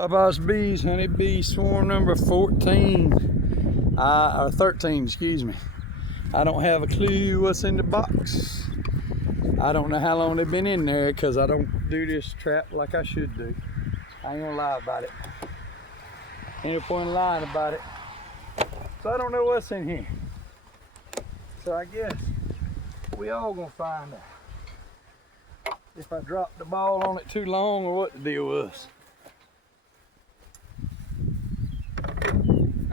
Popeyes bees, honey bee, swarm number 14, or 13, excuse me. I don't have a clue what's in the box. I don't know how long they've been in there because I don't do this trap like I should do. I ain't gonna lie about it. Ain't no point in lying about it. So I don't know what's in here. So I guess we all gonna find out if I dropped the ball on it too long or what the deal was.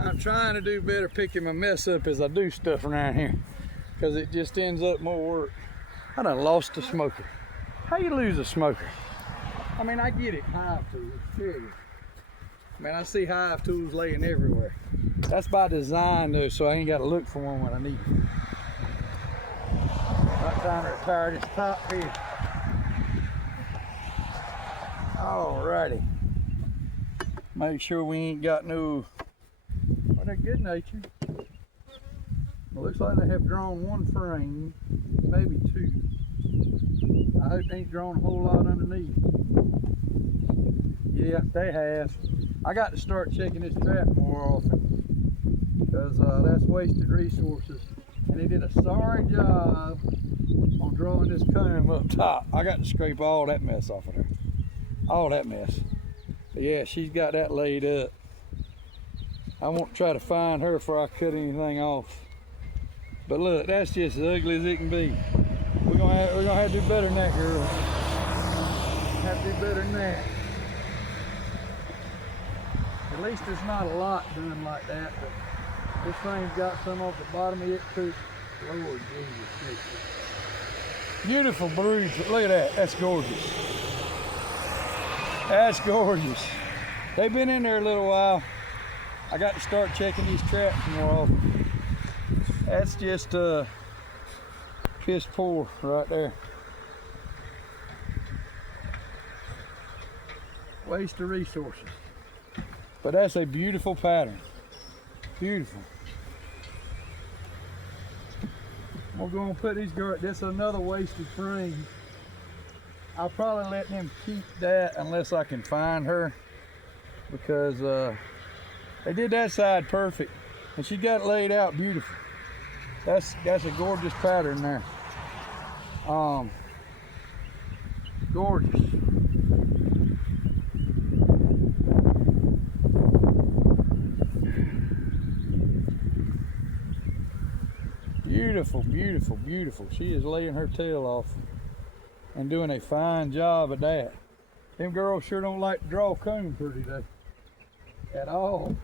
I'm trying to do better picking my mess up as I do stuff around here, because it just ends up more work. I done lost a smoker. How you lose a smoker? I mean, I get it, hive tools, period. I mean, I see hive tools laying everywhere. That's by design though, so I ain't got to look for one when I need it. I'm trying to retire this top here. Alrighty. Make sure we ain't got no. Well, they're good natured. Well, looks like they have drawn one frame, maybe two. I hope they ain't drawn a whole lot underneath. Yeah, they have. I got to start checking this trap more often, because that's wasted resources. And they did a sorry job on drawing this comb up top. I got to scrape all that mess off of her. All that mess. But yeah, she's got that laid up. I won't try to find her before I cut anything off. But look, that's just as ugly as it can be. We're gonna have to do better than that, girl. Have to do better than that. At least there's not a lot done like that, but this thing's got some off the bottom of it too. Lord Jesus. Beautiful brood. Look at that. That's gorgeous. That's gorgeous. They've been in there a little while. I got to start checking these traps more often. That's just piss poor right there. Waste of resources. But that's a beautiful pattern. Beautiful. We're going to put these guards. This is another wasted frame. I'll probably let them keep that unless I can find her, because they did that side perfect, and she got it laid out beautiful. That's a gorgeous pattern there. Gorgeous. Beautiful, beautiful, beautiful. She is laying her tail off and doing a fine job at that. Them girls sure don't like to draw comb pretty though, at all.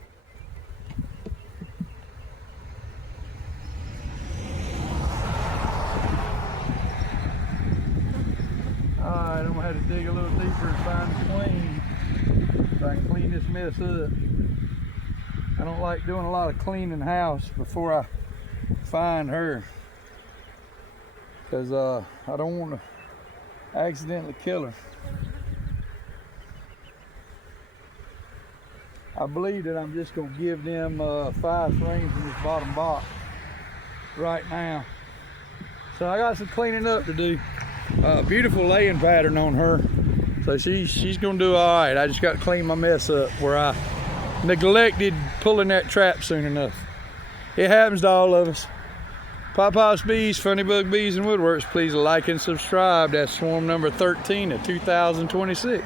Alright, I'm gonna have to dig a little deeper and find the clean, so I can clean this mess up. I don't like doing a lot of cleaning the house before I find her, because I don't want to accidentally kill her. I believe that I'm just going to give them 5 frames in this bottom box right now. So I got some cleaning up to do. Beautiful laying pattern on her. So she's going to do all right. I just got to clean my mess up where I neglected pulling that trap soon enough. It happens to all of us. Popeyes Bees, Funny Bug Bees and Woodworks, please like and subscribe. That's swarm number 13 of 2026.